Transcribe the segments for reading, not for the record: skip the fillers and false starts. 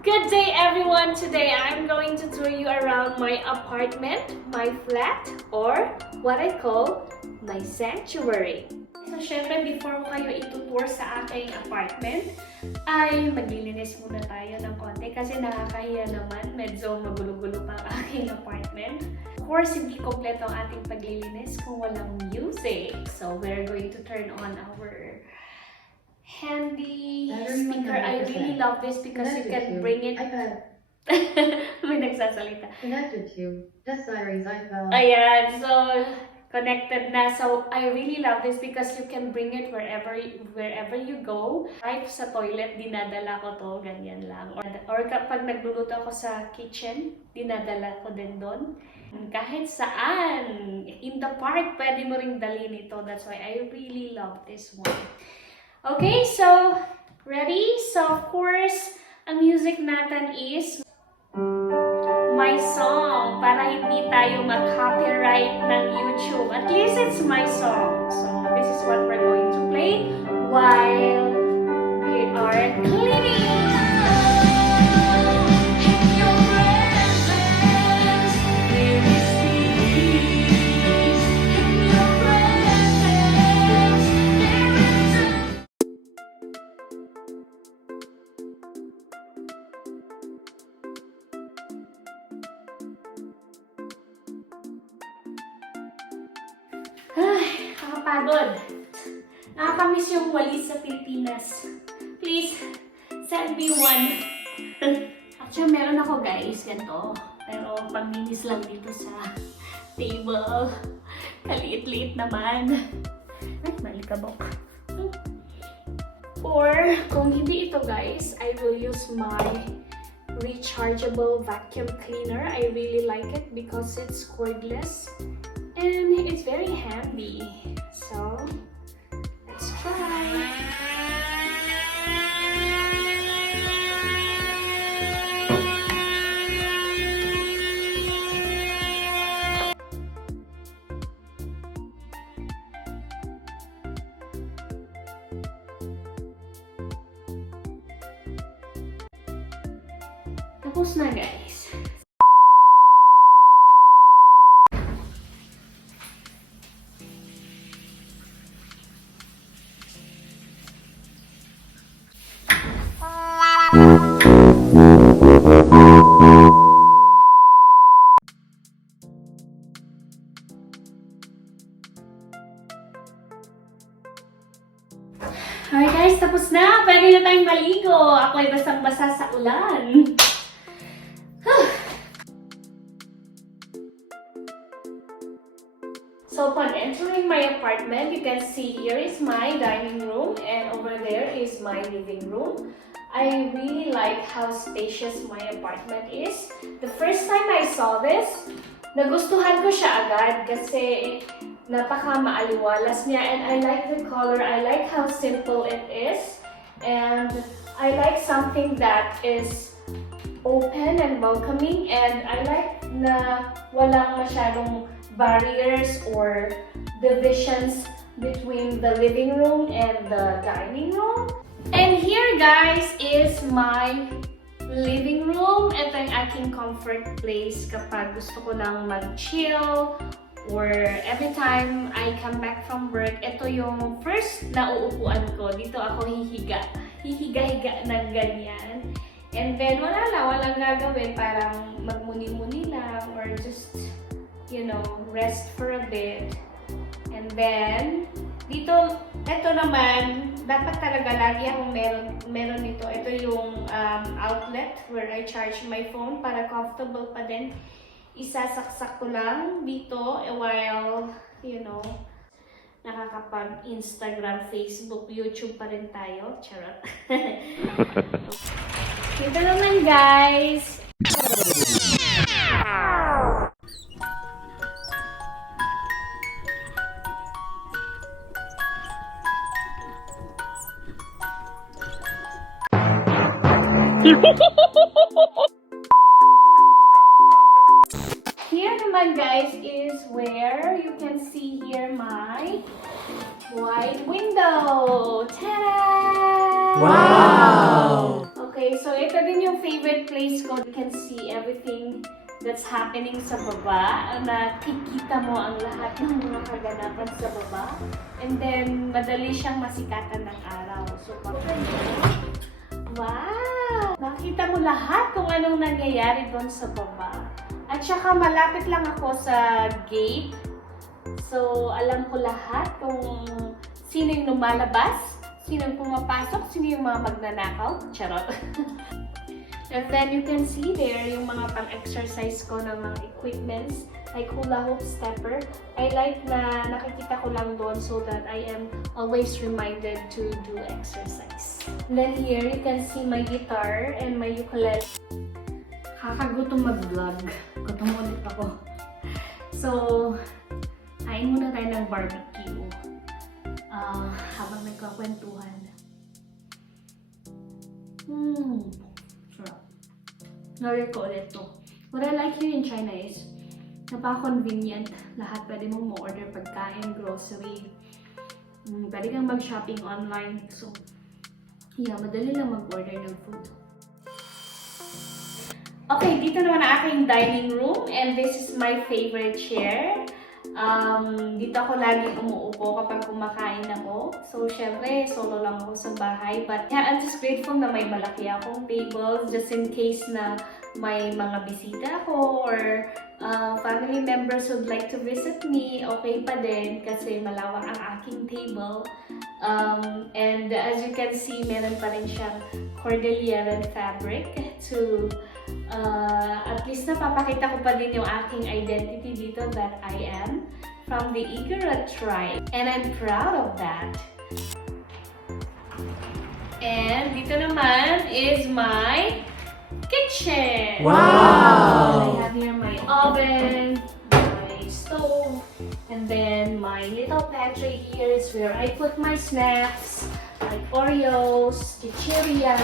Good day everyone! Today I'm going to tour you around my apartment, my flat, or what I call my sanctuary. So syempre before ko kayo itutour sa aking apartment, ay maglilinis muna tayo ng konti kasi nakakahiya naman, medyo magulo-gulo pa ang aking apartment. Of course, hindi kompleto ang ating paglilinis kung walang music. So we're going to turn on our handy speaker. I really love this because you can bring it. May nagsasalita. Connected to Desiree's iPhone. Ayan, so connected na. So I really love this because you can bring it wherever you go. Kahit sa toilet, dinadala ko to, ganyan lang. Or kapag nagluluto ako sa kitchen, dinadala ko din doon. Kahit saan, in the park, pwede mo ring dalhin ito. That's why I really love this one. Okay, so ready? So of course, ang music natin is my song para hindi tayo mag-copyright ng YouTube. At least it's my song. So this is what we're going to play while we are cleaning. Ay, nakapagod. Nakakamiss yung walis sa Pilipinas. Please, send me one. Actually, meron ako guys, ganito. Pero paminis lang dito sa table. Kaliit-liit naman. Ay, malikabok. Or, kung hindi ito guys, I will use my rechargeable vacuum cleaner. I really like it because it's cordless. And it's very handy. So, let's try. Tapos na guys. Alright guys, tapos na. Pwede na tayong maligo. Ako ay basang-basa sa ulan. So upon entering my apartment, you can see here is my dining room and over there is my living room. I really like how spacious my apartment is. The first time I saw this, nagustuhan ko siya agad kasi napaka-maaliwalas niya and I like the color. I like how simple it is and I like something that is open and welcoming and I like na walang masyadong barriers or divisions between the living room and the dining room. And here guys is my living room. Ito yung aking comfort place kapag gusto ko lang mag-chill or every time I come back from work. Ito yung first na uupuan ko. Dito ako hihiga. Hihiga-higa ng ganyan. And then walang gagawin. Parang magmuni-muni lang or just, you know, rest for a bit. And then, dito, ito naman, dapat talaga lagi akong meron nito. Ito yung outlet where I charge my phone para comfortable pa din. Isasaksak ko lang dito while, you know, nakakapag-Instagram, Facebook, YouTube pa rin tayo. Charot. Ito naman guys. Here naman guys is where you can see here my wide window. Ta-da! Wow! Okay, so ito din yung favorite place ko. You can see everything that's happening sa baba. Nakikita mo ang lahat ng mga kaganapan sa baba. And then, madali siyang masikatan ng araw. So, wow! Nakita mo lahat kung anong nangyayari doon sa baba. At saka malapit lang ako sa gate. So, alam ko lahat kung sino yung lumalabas, sino yung pumapasok, sino yung mga magnanakaw. Charot. And then you can see there yung mga pang-exercise ko ng mga equipments like hula hoop stepper. I like na nakikita ko lang doon so that I am always reminded to do exercise. And then here you can see my guitar and my ukulele. Kakagutom mag-vlog. Gutom ulit ako. So, kain muna tayo ng barbecue. Habang nagkakwentuhan. Sarap. Order ko ulit to. What I like here in China is napaka-convenient. Lahat pwede mong ma-order pagkain, grocery. Pwede kang mag-shopping online. So, yeah, madali lang mag-order ng food. Okay, dito naman ang aking dining room. And this is my favorite chair. Dito ako lagi umuupo kapag kumakain ako. So, syempre, solo lang ako sa bahay. But, yeah, I'm just grateful na may malaki akong table just in case na may mga bisita ako or family members would like to visit me. Okay pa din kasi malawak ang aking table. And as you can see, meron pa rin siyang cordilleran fabric to at least napapakita ko pa din yung aking identity dito that I am from the Igo-Pop tribe. And I'm proud of that. And dito naman is my kitchen. Wow! I have here my oven, my stove, and then my little pantry here is where I put my snacks like Oreos, chichirya,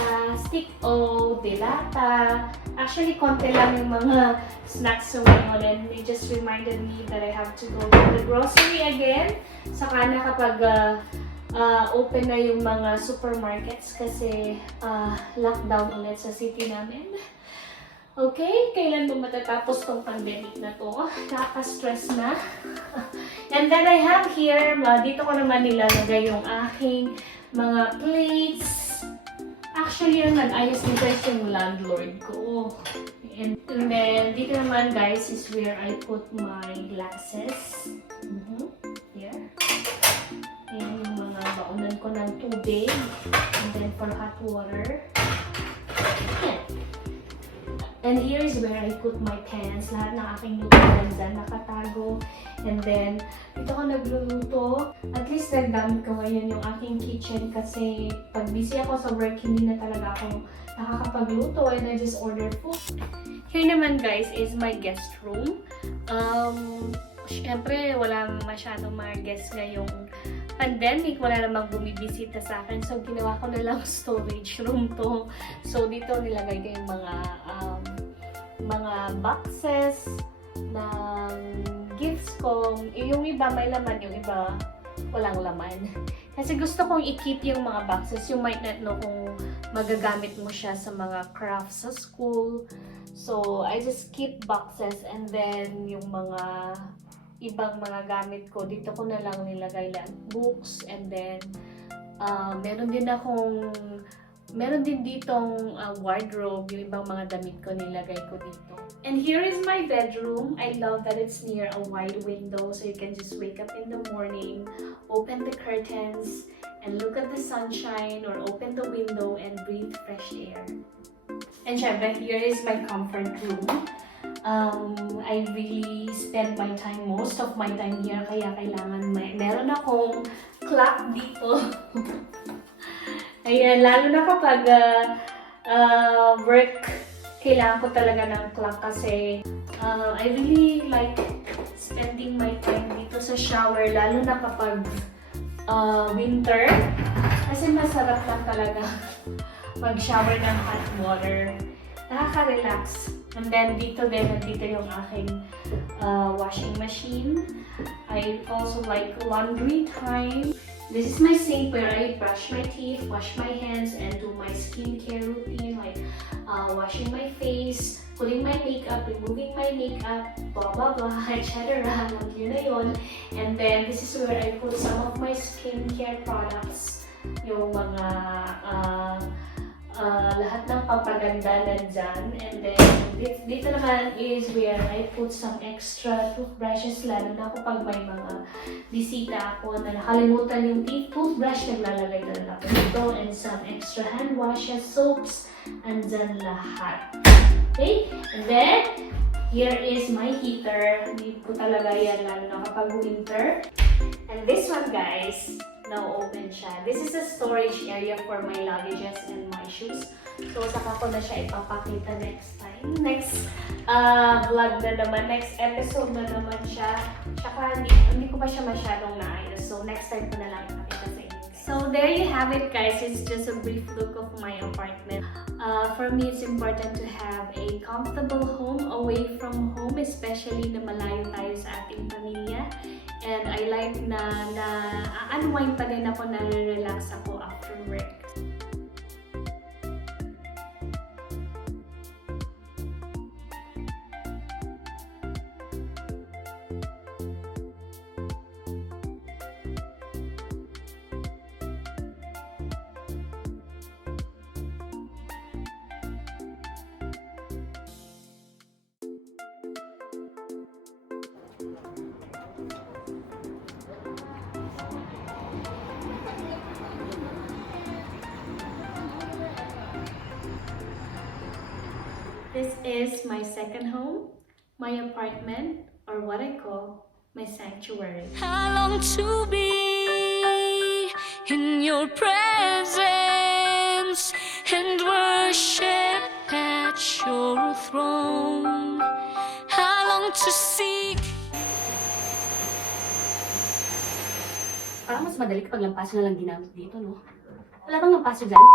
stick-o, delata. Actually, konti lang yung mga snacks so ngayon and it just reminded me that I have to go to the grocery again. Saka na kapag open na yung mga supermarkets kasi lockdown ulit sa city namin. Okay, kailan ba matatapos tong pandemic na to? Nakaka-stress na. And then I have here, dito ko naman nilalagay yung aking mga plates. Actually, yung nag-ayos nito is yung landlord ko. And then, dito naman guys is where I put my glasses. Here. Ayan yung mga baunan ko ng tubig. And then for hot water. Ayan. And here is where I put my pans. Lahat ng aking lutuan dyan nakatago. And then, dito ko nagluluto. At least nagdamit ko ngayon yung aking kitchen kasi pag busy ako sa work, hindi na talaga ako nakakapagluto and I just order food. Here naman guys is my guest room. Siyempre, wala masyadong mga guests ngayong pandemic. Wala namang bumibisita sa akin. So, ginawa ko na lang storage room to. So, dito nilagay ko yung mga boxes ng gifts ko. Yung iba may laman, yung iba walang laman. Kasi gusto kong i-keep yung mga boxes. You might not know kung magagamit mo siya sa mga crafts sa school. So, I just keep boxes and then yung mga ibang mga gamit ko, dito ko na lang nilagay lang books and then meron din ditong wardrobe, yung ibang mga damit ko nilagay ko dito. And here is my bedroom. I love that it's near a wide window so you can just wake up in the morning, open the curtains, and look at the sunshine or open the window and breathe fresh air. And syempre, here is my comfort room. I really spend most of my time here kaya kailangan meron akong clock dito. Ayan, lalo na kapag work, kailangan ko talaga ng clock kasi I really like spending my time dito sa shower, lalo na kapag winter. Kasi masarap lang talaga mag-shower ng hot water. Nakaka-relax. And then dito yung aking washing machine. I also like laundry time. This is my sink where I brush my teeth, wash my hands, and do my skincare routine like washing my face, putting my makeup, removing my makeup, blah blah blah, etc. Alam niyo na yun. And then this is where I put some of my skincare products, yung mga lahat ng papaganda nandyan. And then dito naman is where I put some extra toothbrushes, lalo na kapag may mga bisita ako na nakalimutan yung toothbrush, naglalagay na lang ako dito, and some extra hand washes, soaps, andyan lahat. Okay? And then, here is my heater. Need ko talaga yan lalo na kapag winter. And this one, guys, now open siya. This is a storage area for my luggages and my shoes. So, saka ko na siya ipapakita next time. Next vlog na naman, next episode na naman siya. Tsaka hindi ko pa siya masyadong naayos. So, next time ko na lang ipakita sa inyo, guys. So, there you have it, guys. It's just a brief look of my apartment. For me, it's important to have a comfortable home away from home, especially na malayo tayo sa ating pamilya. And I like na unwind pa din ako, na-relax ako after work. This is my second home, my apartment, or what I call my sanctuary. I long to be in your presence and worship at your throne. I long to seek. Parang mas madali kapag lampaso na lang ginamit dito, no? Wala bang lampaso dyan?